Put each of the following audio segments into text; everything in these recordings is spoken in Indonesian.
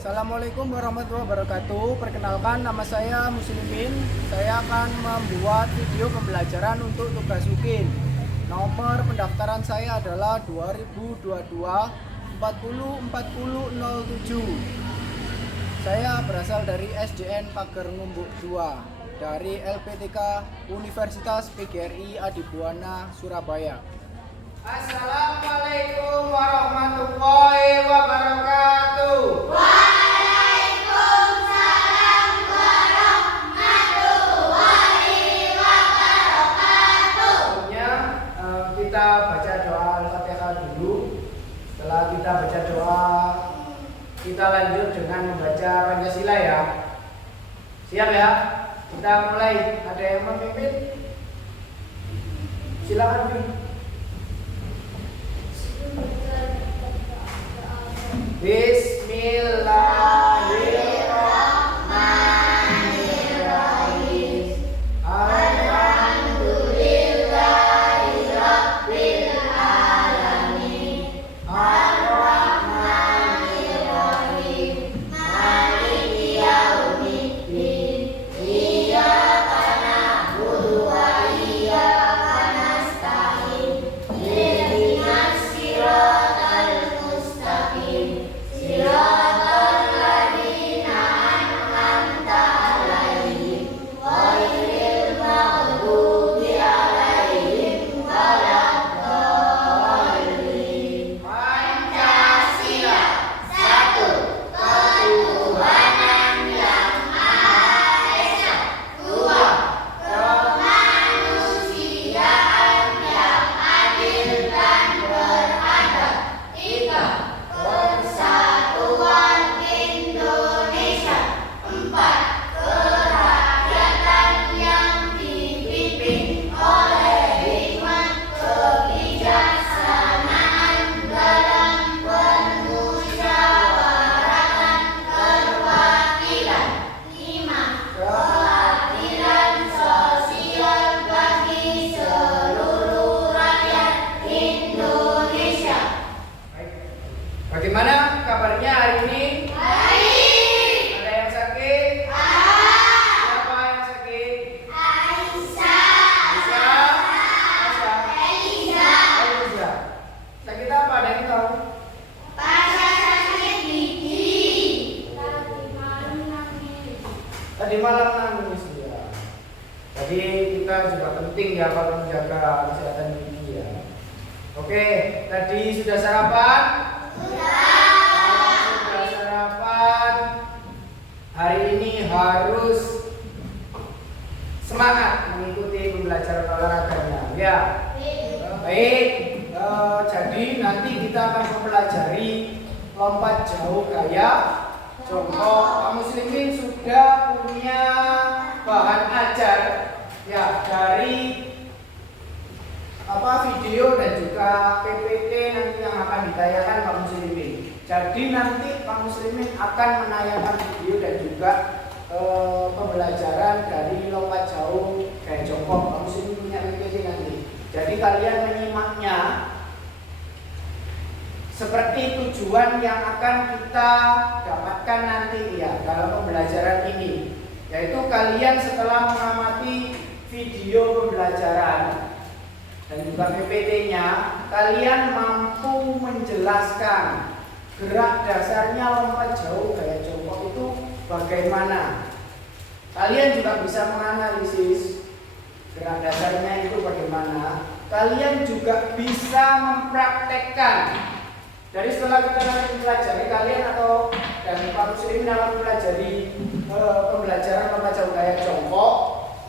Assalamualaikum warahmatullahi wabarakatuh. Perkenalkan, nama saya Muslimin. Saya akan membuat video pembelajaran untuk tugas UKIN. Nomor pendaftaran saya adalah 2022 404007. Saya berasal dari SDN Pager Ngumbuk 2 dari LPTK Universitas PGRI Adibuana Surabaya. Assalamualaikum warahmatullahi wabarakatuh. Waalaikumsalam warahmatullahi wabarakatuh. Sebelumnya kita baca doa Al-Fatihah dulu. Setelah kita baca doa, kita lanjut dengan membaca Pancasila ya. Siap ya? Kita mulai. Ada yang memimpin? Silakan Bin. Bismillahirrahmanirrahim. Alhamdulillahirabbil alamin. Arrahmanirrahim. Maliki yaumiddin. Iyyaka na'budu wa iyyaka nasta'in. Ihdinas siratal mustaqim. Siratal ladzina an'amta 'alaihim ghairil maghdubi 'alaihim waladdallin. Pancasila, satu ketuhanan yang Maha Esa, dua kemanusiaan yang adil dan beradab, tiga persatuan Indonesia, empat kerakyatan yang dipimpin oleh hikmat kebijaksanaan dalam permusyawaratan perwakilan, lima keadilan sosial bagi seluruh rakyat Indonesia. Bagaimana kabarnya hari ini? Baik. Ada yang sakit? Siapa yang sakit? Aisyah. Eliza. Sakit apa? Ada yang tahu? Tadi malam nangis ya. Jadi kita juga penting ya kalau menjaga kesehatan gigi ya. Oke, tadi sudah sarapan? Kalau sudah sarapan, hari ini harus semangat mengikuti pembelajaran olahraganya. Ya, baik. Jadi nanti kita akan mempelajari lompat jauh gaya jongkok. Kaum muslimin sudah punya bahan ajar ya dari video dan juga PPT nanti yang akan ditayangkan Pak Muslimin. Jadi nanti Pak Muslimin akan menayangkan video dan juga pembelajaran dari lompat jauh gaya jongkok. Pak Muslimin punya PPT nanti. Jadi kalian menyimaknya seperti tujuan yang akan kita dapatkan nanti ya dalam pembelajaran ini, yaitu kalian setelah mengamati video pembelajaran dan juga PPT-nya, kalian mampu menjelaskan gerak dasarnya lompat jauh gaya jongkok itu bagaimana. Kalian juga bisa menganalisis gerak dasarnya itu bagaimana. Kalian juga bisa mempraktekkan. Jadi setelah kita nanti mempelajari kalian atau dan Pak Muslimin akan mempelajari pembelajaran lompat jauh gaya jongkok,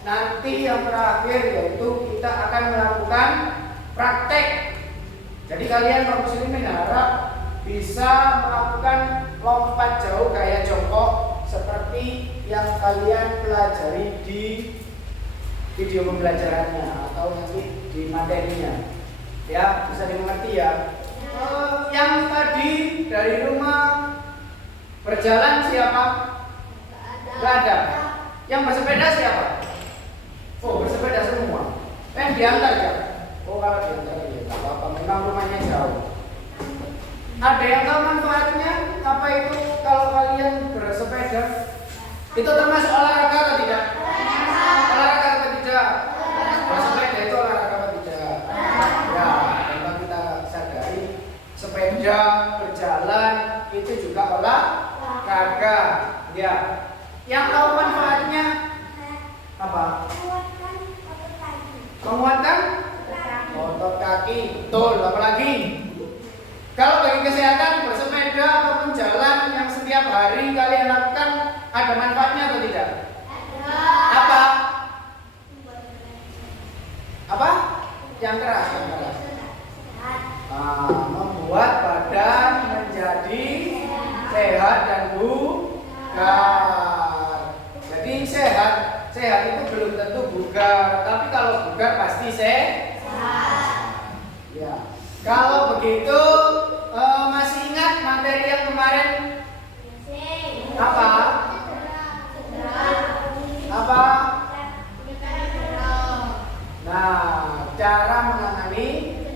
nanti yang terakhir yaitu kita akan melakukan praktek. Jadi kalian Pak Muslimin harap bisa melakukan lompat jauh gaya jongkok seperti yang kalian pelajari di video pembelajarannya atau nanti di materinya. Ya, bisa dimengerti ya. Yang tadi dari rumah berjalan siapa? Gak ada. Yang bersepeda siapa? Oh, bersepeda semua. Diantar ya? Oh, kalau diantar ya, tak apa-apa. Memang rumahnya jauh. Ada yang tahu manfaatnya? Apa itu kalau kalian Itu termasuk olahraga atau tidak? Olahraga atau tidak? Bersepeda itu olahraga atau tidak? Ya, memang kita sadari sepeda berjalan itu juga olahraga. Ya. Yang tahu manfaatnya apa? Menguatkan otot kaki. Betul, apalagi? Kalau bagi kesehatan bersepeda ataupun jalan yang setiap hari kalian lakukan ada manfaatnya atau tidak? Apa? Apa? Yang keras, yang keras. Membuat badan menjadi sehat dan bugar. Jadi sehat itu belum tentu bugar, tapi kalau bugar pasti sehat. Ya. Kalau begitu masih ingat materi yang kemarin apa? Apa? Nah, cara menangani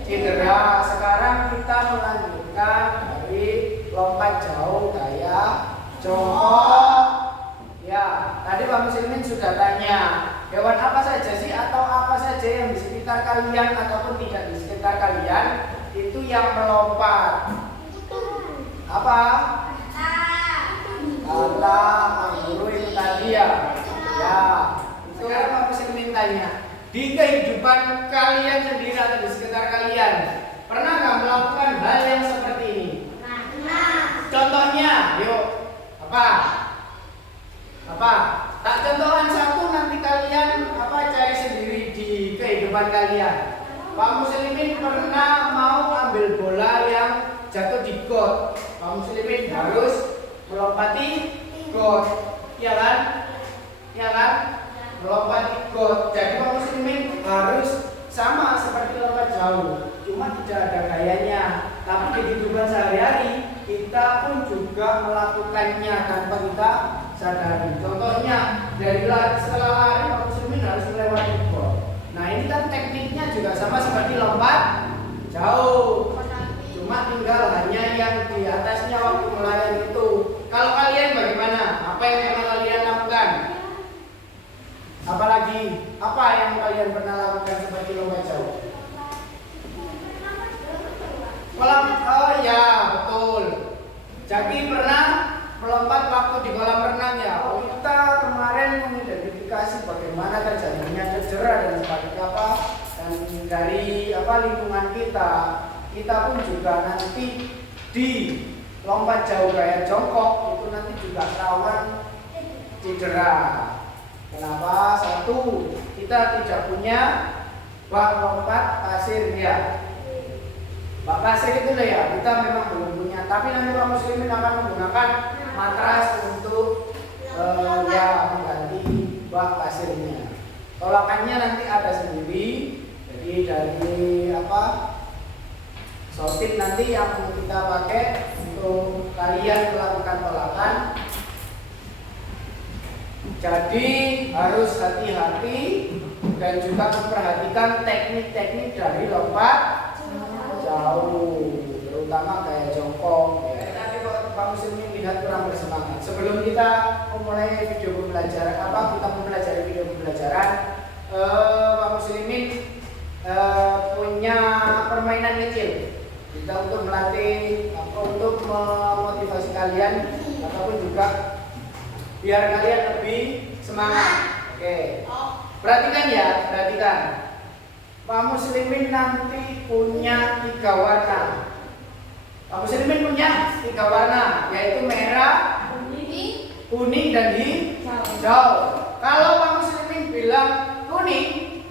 cedera. Sekarang kita melanjutkan dari lompat jauh kayak jongkok. Ya, tadi Pak Muslimin sudah tanya, hewan apa saja sih atau apa saja yang di sekitar kalian ataupun tidak di sekitar kalian itu yang melompat? Apa? Kata, anggur itu tadi ya. Ya, sekarang Pak Muslimin tanya, di kehidupan kalian sendiri atau di sekitar kalian pernah nggak melakukan hal yang seperti ini? Contohnya, yuk, apa? Tak contohan satu nanti kalian cari sendiri di kehidupan kalian. Pak Muslimin pernah mau ambil bola yang jatuh di got. Pak Muslimin harus melompati got, ya kan? Ya kan? Melompati got. Jadi Pak Muslimin harus sama seperti lompat jauh, cuma tidak ada gayanya. Tapi di kehidupan sehari-hari kita pun juga melakukannya tanpa kita sadari. Contohnya setelah lari Pak Muslimin harus melewati got. Nah ini kan tekniknya juga sama seperti lompat jauh, cuma tinggal hanya yang di atasnya waktu melayang itu. Kalau kalian bagaimana? Apa yang pernah kalian lakukan? Apalagi apa yang kalian pernah lakukan seperti lompat jauh? Oh ya, betul. Jadi pernah melompat waktu di kolam renang ya. Kita kemarin mengidentifikasi bagaimana terjadinya cedera dan sebagainya dan dari lingkungan kita pun juga nanti di lompat jauh kayak jongkok itu nanti juga rawan cedera. Kenapa? Satu, kita tidak punya bak lompat pasir ya. Bak pasir itu lah ya, kita memang belum punya. Tapi nanti Pak Muslimin akan menggunakan matras untuk mengganti bak pasirnya. Tolakannya nanti ada sendiri. Jadi dari sortir nanti yang kita pakai untuk kalian melakukan tolakan. Jadi harus hati-hati dan juga memperhatikan teknik-teknik dari lompat jauh, terutama kayak jongkok. Tapi kalau Pak Muslimin lihat kurang bersemangat. Sebelum kita memulai video pembelajaran, kita mempelajari video pembelajaran, Pak Muslimin punya permainan kecil. Kita untuk melatih, untuk memotivasi kalian, ataupun juga biar kalian lebih semangat. Oke. Perhatikan ya, perhatikan. Pak Muslimin nanti punya 3 warna. Pak Muslimin punya 3 warna, yaitu merah, kuning dan hijau. Kalau Pak Muslimin bilang kuning,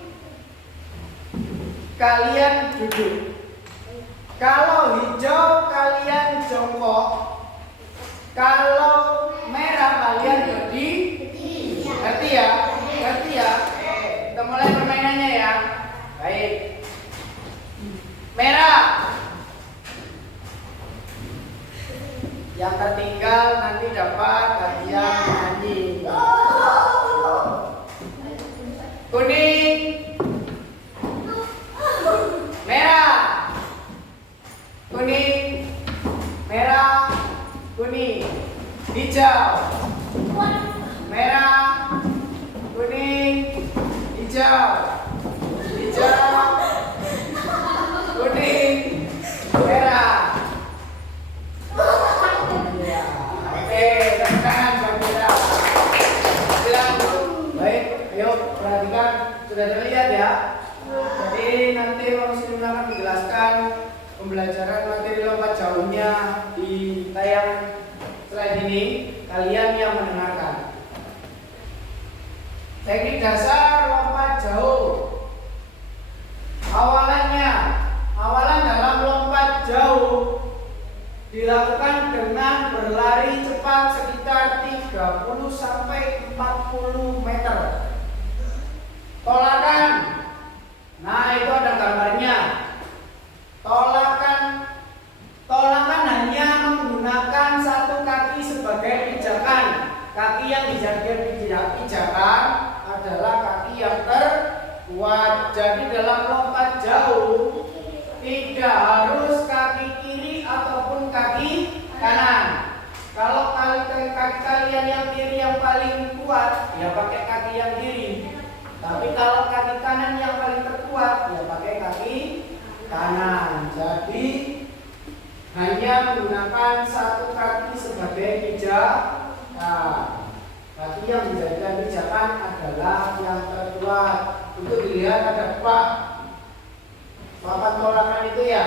kalian duduk. Kalau hijau kalian jongkok. Kalau merah kalian berdiri. Ngerti ya? Ngerti ya? Kita mulai permainannya ya. Baik. Merah. Yang tertinggal nanti dapat hadiah menyanyi. Kuning. Merah. Kuning. Merah. Kuning. Hijau. Merah. hijau, hijau, kuning, merah. Ya, oke, tekan Bambira. Bilang, baik, ayo perhatikan, sudah terlihat ya. Jadi nanti Pak Muslim akan menjelaskan pembelajaran materi lompat jauhnya di tayang slide ini. Kalian yang mendengarkan. Teknik dasar lompat jauh. Awalan dalam lompat jauh dilakukan dengan berlari cepat sekitar 30 sampai 40 meter. Tolakan. Nah, itu ada gambarnya. Tolakan hanya menggunakan satu kaki sebagai pijakan. Kaki yang dijadikan pijakan adalah kaki yang terkuat. Jadi dalam lompat jauh tidak harus kaki kiri ataupun kaki kanan. Kalau kaki kalian yang kiri yang paling kuat, ya pakai kaki yang kiri. Tapi kalau kaki kanan yang paling terkuat, ya pakai kaki kanan. Jadi hanya menggunakan satu kaki sebagai pijakan. Kaki yang dijadikan pijakan adalah yang terkuat. Untuk dilihat ada papan tolakan itu ya,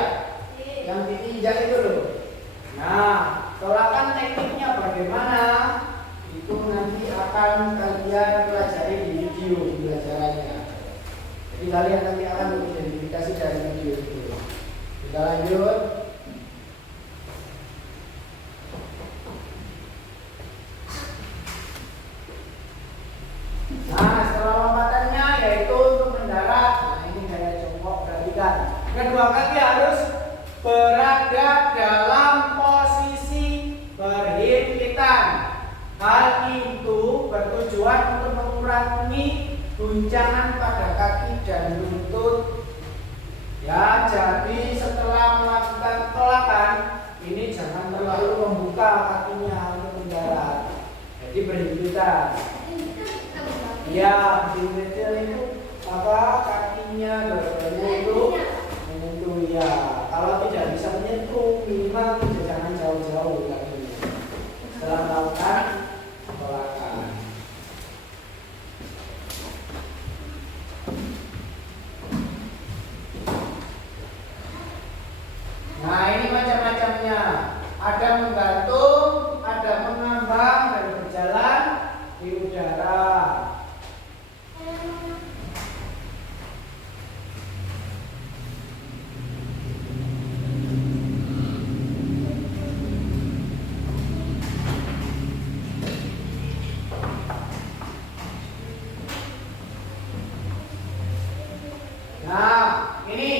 yang diinjak itu loh. Nah, tolakan tekniknya bagaimana? Itu nanti akan kalian pelajari di video pembelajarannya. Jadi kalian nanti akan mengidentifikasi dari video itu. Kita lanjut. Nah, setelah lompatannya yaitu untuk mendarat. Nah, ini gaya jongkok, perhatikan. Kedua kaki harus berada dalam posisi berhimpitan. Hal itu bertujuan untuk mengurangi guncangan pada kaki dan lutut. Ya, jadi setelah melakukan tolakan, ini jangan terlalu membuka kakinya untuk mendarat. Jadi berhimpitan. Ya, berhimpitan itu kakinya menyentuh ya. Kalau tidak bisa menyentuh, minimal jangan jauh-jauh kakinya. Setelah melakukan tolakan. Nah, ini macam-macamnya. Ada menggantung, ada mengambang dan berjalan di udara. Nah, ini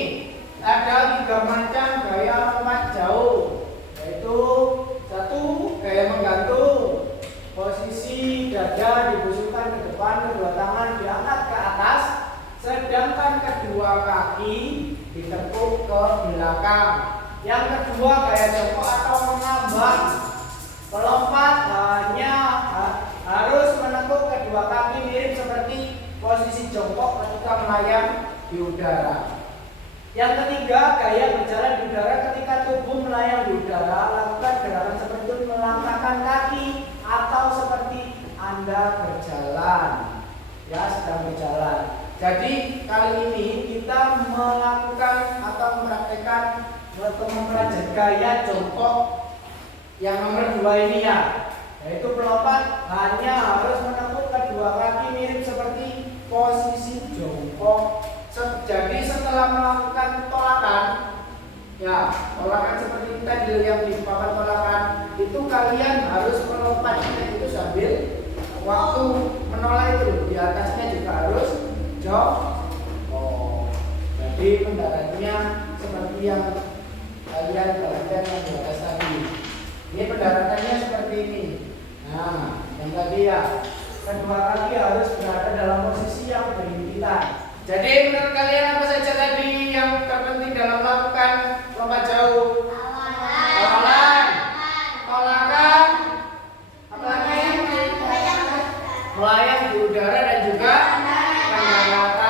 ada 3 macam gaya lompat jauh, yaitu 1 gaya menggantung. Posisi dada dibusungkan ke depan, kedua tangan diangkat ke atas, sedangkan kedua kaki ditekuk ke belakang. Yang kedua gaya jongkok atau mengambang. Pelompat hanya harus menekuk kedua kaki mirip seperti posisi jongkok ketika melayang di udara. Yang ketiga, gaya berjalan di udara. Ketika tubuh melayang di udara, lakukan gerakan seperti melangkahkan kaki atau seperti Anda berjalan. Ya, sedang berjalan. Jadi kali ini kita melakukan atau mempraktekkan atau mempelajari gaya jongkok yang nomor 2 ini ya. Yaitu pelompat hanya harus menekuk kedua kaki mirip seperti posisi jongkok. Jadi setelah melakukan tolakan, ya tolakan seperti tadi yang di papan tolakan, itu kalian harus melompatnya itu sambil waktu menolak itu di atasnya juga harus jongkok. Jadi pendaratnya seperti yang kalian perhatikan yang di atas tadi. Ini pendaratannya seperti ini. Nah, yang tadi ya kedua kaki harus berada dalam posisi yang berhimpitan. Jadi menurut kalian apa saja tadi yang terpenting dalam melakukan lompat jauh? Awalan, tolakan, apalagi melayang di udara dan juga pendaratan.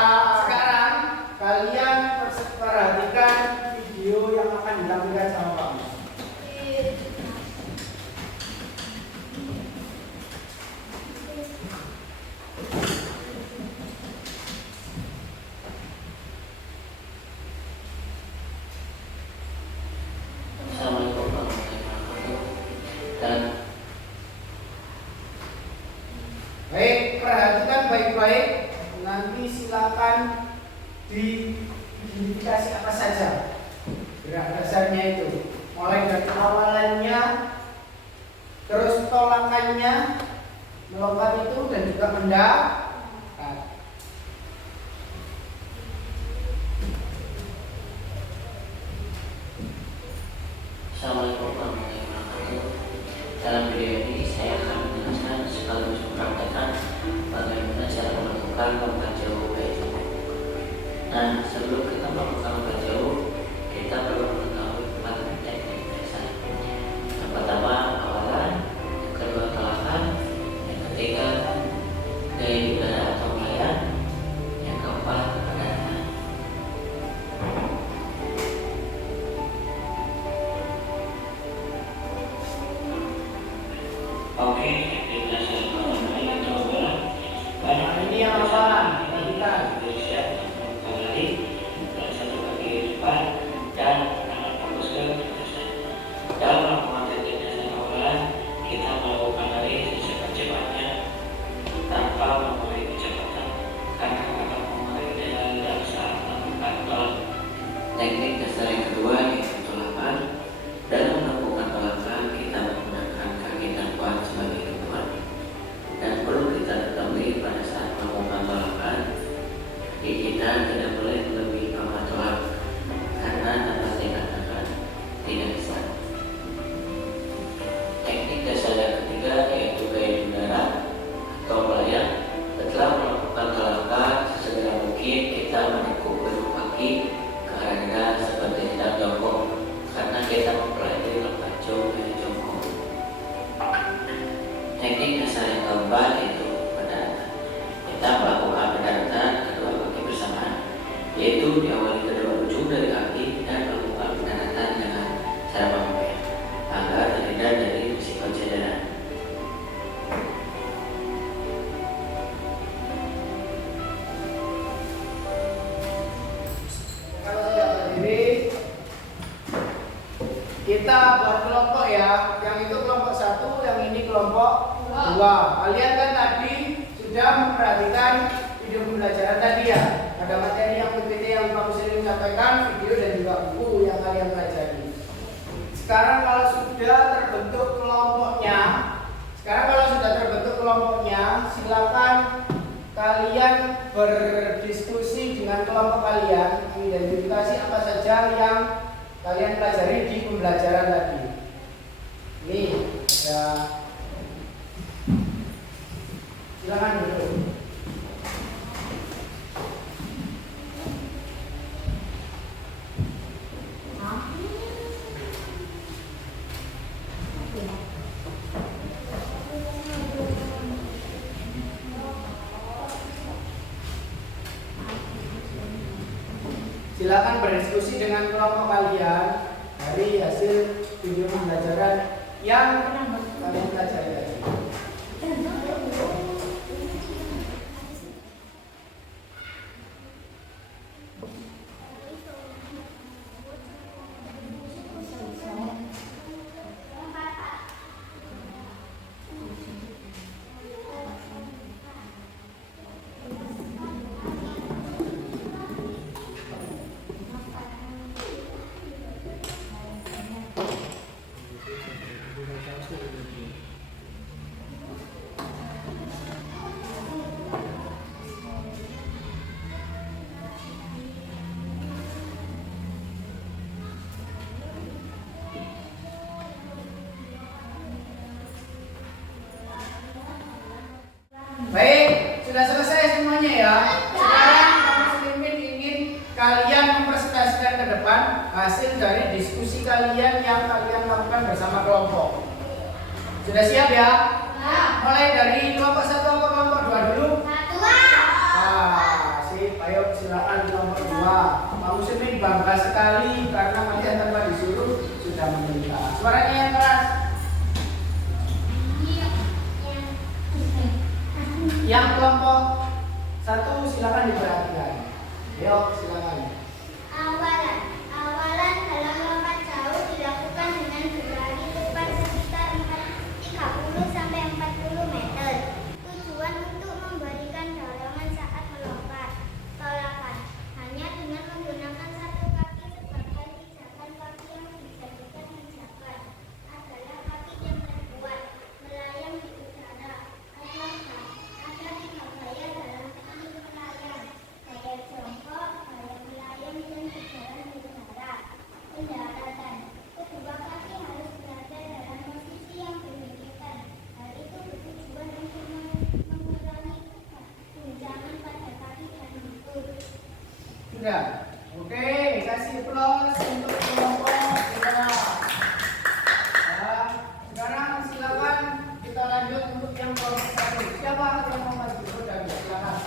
nanti silakan diidentifikasi apa saja gerak dasarnya itu, mulai dari awalannya, terus tolakannya, melompat itu, dan juga mendarat. Assalamualaikum warahmatullahi wabarakatuh. Dalam video ini saya akan menjelaskan sekaligus mempraktekkan bagaimana cara melakukan lompat jauh yaitu. Nah, sebelum kita melakukan lompat jauh, kita perlu mengetahui 4 teknik dasar. Yang pertama awalan, yang kedua tolakan, yang ketiga gaya udara atau melayang, yang keempat pendaratan. Oke, teknik dasar pertama yang coba. Nah, ini yang awalan, perhatikan. Siap, kembali dan 1 kaki depan dan tangan fokus ke dasar. Dalam melakukan teknik dasar awalan, kita melakukan lari secepat-cepatnya tanpa mengurangi kecepatan karena akan mengurangi daya ledak saat melakukan tolak. Teknik dasar yang kedua yaitu tolakan. Dalam melakukan tolakan, kita menggunakan kaki dan kuat sebagai tumpuan. Dan perlu kita ketahui pada saat melakukan tolakan, kaki kita tidak boleh melebihi papan tolak karena dapat dikatakan tidak bisa. Teknik dasar yang ketiga yaitu gaya udara atau melayang. Setelah melakukan tolakan, sesegera mungkin kita menekuk kedua kaki ke arah dada seperti sedang jongkok karena kita mempelajari lompat jauh dari jongkok. Teknik dasar yang keempat yaitu pendaratan. Kita melakukan pendaratan kedua kaki bersamaan, yaitu diawali kedua ujung dari kaki dan melakukan pendaratan dengan cara memegang agar terhindar dari risiko cedera. Kalau sudah berdiri, kita buat kelompok ya. Yang itu kelompok 1, yang ini kelompok 2. Kalian kan tadi sudah memperhatikan video pembelajaran tadi ya. Ada materi yang PPT yang Pak Muslim sampaikan, video dan juga buku yang kalian pelajari. Sekarang kalau sudah terbentuk kelompoknya, silakan kalian berdiskusi dengan kelompok kalian, mengidentifikasi apa saja yang kalian pelajari di pembelajaran tadi. Ini ada, silakan duduk. Silakan berdiskusi dengan kelompok kalian dari hasil video pembelajaran yang kalian pelajari tadi. Baik, sudah selesai semuanya ya. Sekarang Pak Muslimin ingin kalian mempresentasikan ke depan hasil dari diskusi kalian yang kalian lakukan bersama kelompok. Sudah siap ya? Mulai dari kelompok 1 atau kelompok 2 dulu? Sip, ayo silakan kelompok 2. Pak Muslimin bangga sekali karena kalian tanpa disuruh sudah menikah. Suaranya yang keras. Yang kelompok 1 silakan diperhatikan. Ayo silakan. Awalan dalam lompat jauh dilakukan dengan berlari cepat sekitar 30 sampai 40 meter. Tujuan untuk memberikan dorongan saat melompat. Sudah. Oke, kasih plus untuk kelompok 2. Ya, sekarang silakan kita lanjut untuk yang kelompok 1. Siapa yang mau maju? Sudah, silakan.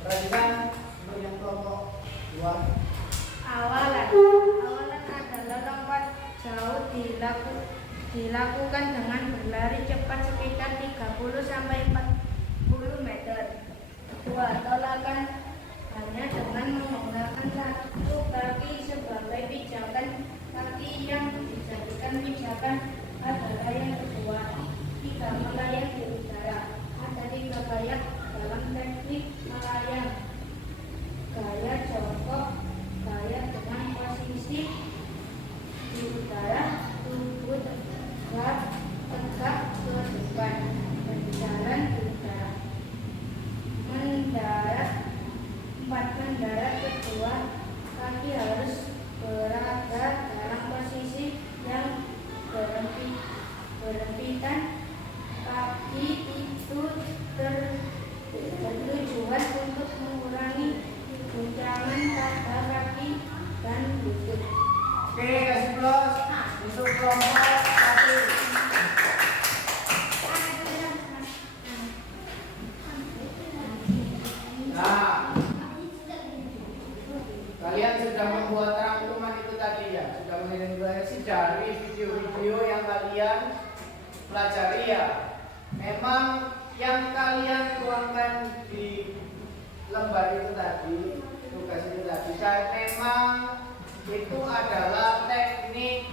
Perhatikan untuk yang kelompok 2. Awalan adalah lompat jauh dilakukan dengan berlari cepat sekitar 30 sampai 40 meter. Kedua, tolakan hanya dengan menggunakan satu kaki sebagai pijakan. Kaki yang dijadikan pijakan adalah yang kedua. 3, melayang di udara. Ada 3 gaya dalam teknik melayang. Gaya jongkok, gaya dengan posisi di udara, tubuh tegak ke depan, berjalan di udara. Mendarat kedua, kaki harus berada dalam posisi yang berhempitan. Kaki itu bertujuan untuk mengurangi guncangan pada kaki dan lutut. Oke, kasih plus untuk kelompok 1. Nah, kalian sudah membuat rangkuman itu tadi ya, sudah mengidentifikasi dari video-video yang kalian pelajari ya. Memang yang kalian tuangkan di lembar itu tadi, tugas itu tadi, memang itu adalah teknik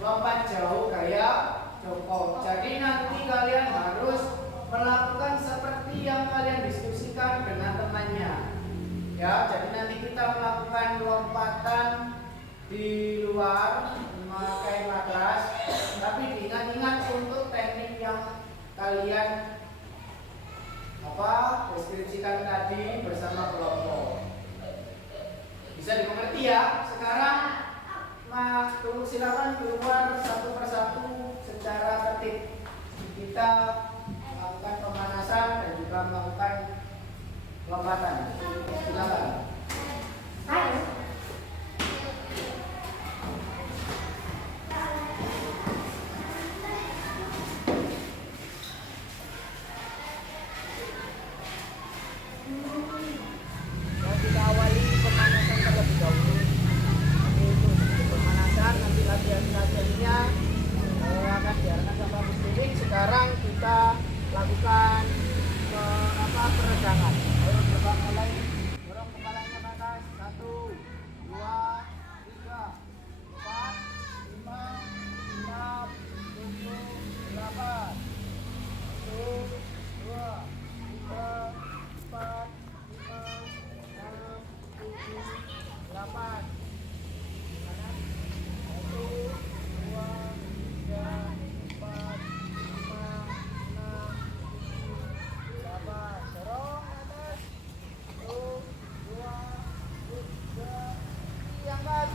lompat jauh gaya jongkok. Jadi nanti kalian harus melakukan seperti yang kalian diskusikan dengan temannya. Ya, jadi nanti kita melakukan lompatan di luar memakai matras, tapi diingat-ingat untuk teknik yang kalian deskripsikan tadi bersama kelompok. Bisa dimengerti ya? Sekarang silakan keluar satu persatu secara tertib. Kita melakukan pemanasan dan juga melakukan lompatan. Silakan. Kita awali pemanasan terlebih dahulu. Itu pemanasan, nanti latihannya akan diarahkan sampai berkeliling. Sekarang kita lakukan peregangan. Ayo coba mulai dorong kepalanya ke atas. 1, 2, 3, 4, 5, 6, 7, 8. 1, 2, 3, 4, 5, 6, 7, 8. 1, 2, 3, 4, 5, 6, 7, 8. Dorong ke atas. 1, 2, 3. Diangkat.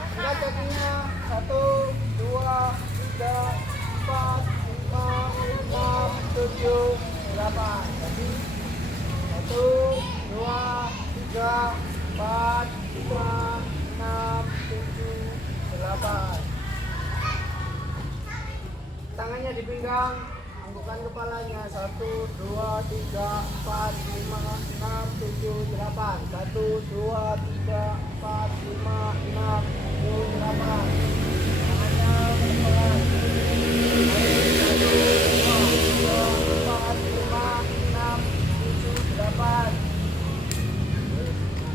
Angkat kakinya. 1, 2, 3, 4, 5, 6, 7, 8. Jadi 1, 2, 3, 4, 5, 6, 7, 8. Tangannya di pinggang, anggukan kepalanya. 1, 2, 3, 4, 5, 6, 7, 8. 1, 2, 3, 4, 5, 6, 7, 8. Tangannya berpelan. 1, 2, 3, 4, 5, 6, 7, 8.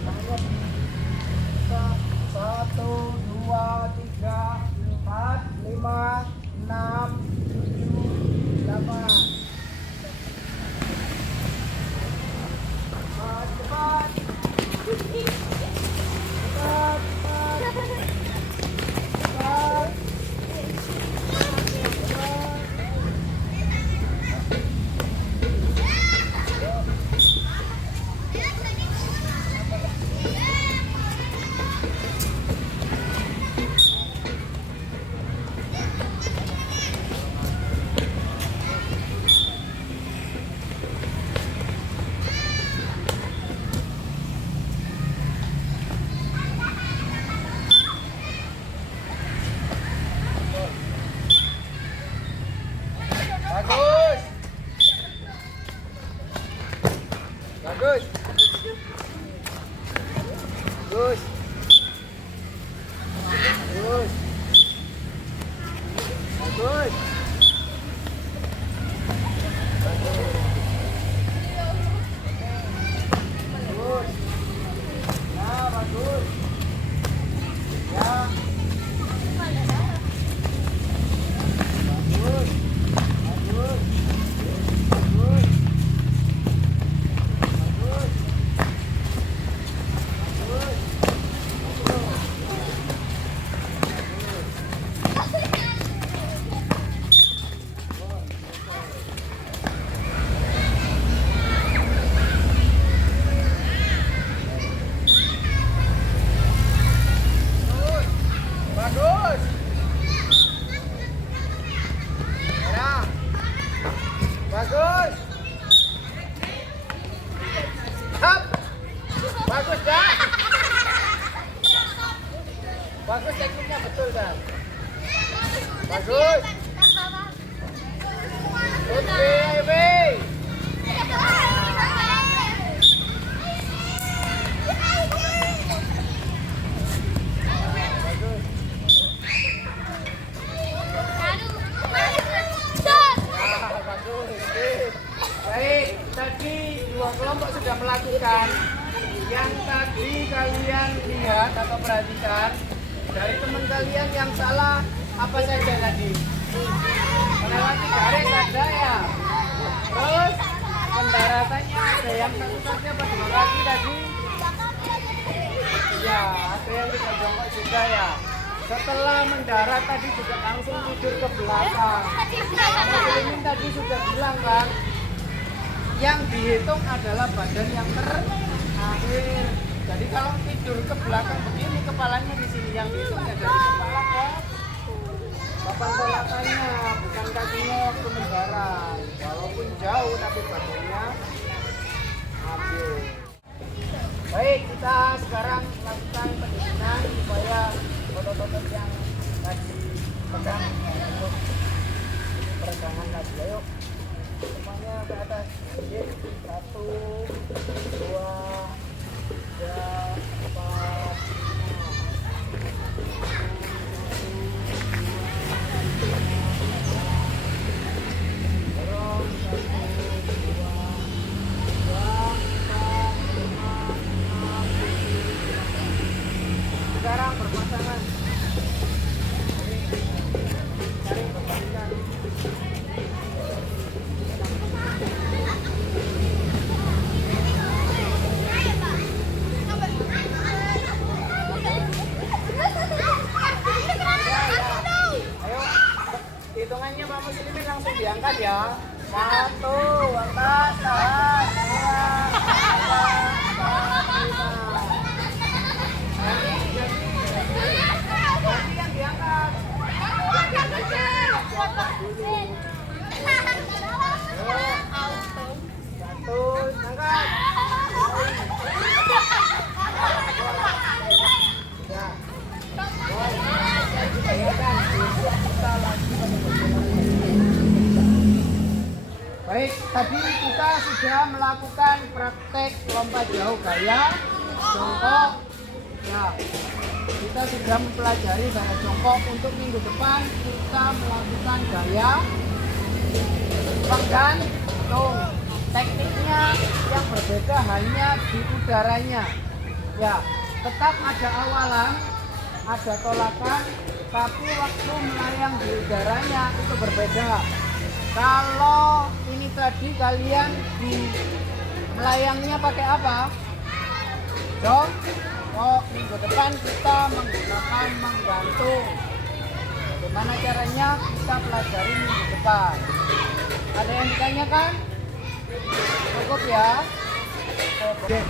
Tangannya 1, 2, 3, 4, 5, 6, 7, 8. Cepat. Cepat. Cepat. Bagus. Bagus. Bagus. Bagus. Bagus. Ya, bagus. Ya. Bagus. Bagus. Bagus. Bagus. Ya. Bagus. Hap. Bagus dah. Bagus tekniknya betul dah. Bagus. Oke, baik. Baik, tadi dua kelompok sudah melakukan. Yang tadi kalian lihat atau perhatikan dari teman kalian yang salah apa saja tadi? Melewati garis ada ya. Terus pendaratannya ada yang satu saja apa dua kaki tadi? Ya, ada yang tidak jongkok juga ya. Setelah mendarat tadi juga langsung tidur ke belakang. Ini tadi sudah bilang kan, yang dihitung adalah badan yang terakhir. Jadi kalau tidur ke belakang begini, kepalanya di sini, yang dihitung ya dari kepala ke papan tolakannya, bukan kakinya waktu mendarat. Walaupun jauh tapi badannya habis. Baik, kita sekarang lakukan pendisinan supaya otot-otot yang tadi pegang untuk peregangan lagi. Ayo semuanya ke atas. 1, 2, 3, 4, 5, 6, 7, 8, 9, 10. Sekarang berpasangan. Cari berbandingan. Hitungannya Pak Muslimin langsung diangkat ya. 1, angkat, tahan, 2, 3, 4, 5. Ganti yang diangkat. Satu, angkat. Baik, tadi kita sudah melakukan praktek lompat jauh gaya jongkok. Ya, kita sudah mempelajari gaya jongkok. Untuk minggu depan kita melakukan gaya penggantung. Tekniknya yang berbeda hanya di udaranya. Ya, tetap ada awalan, ada tolakan, tapi waktu melayang di udaranya itu berbeda. Kalau ini tadi kalian di melayangnya pakai apa? Jongkok. Minggu depan kita menggunakan menggantung. Bagaimana caranya kita pelajari minggu depan. Ada yang ditanyakan? Cukup ya. Oke.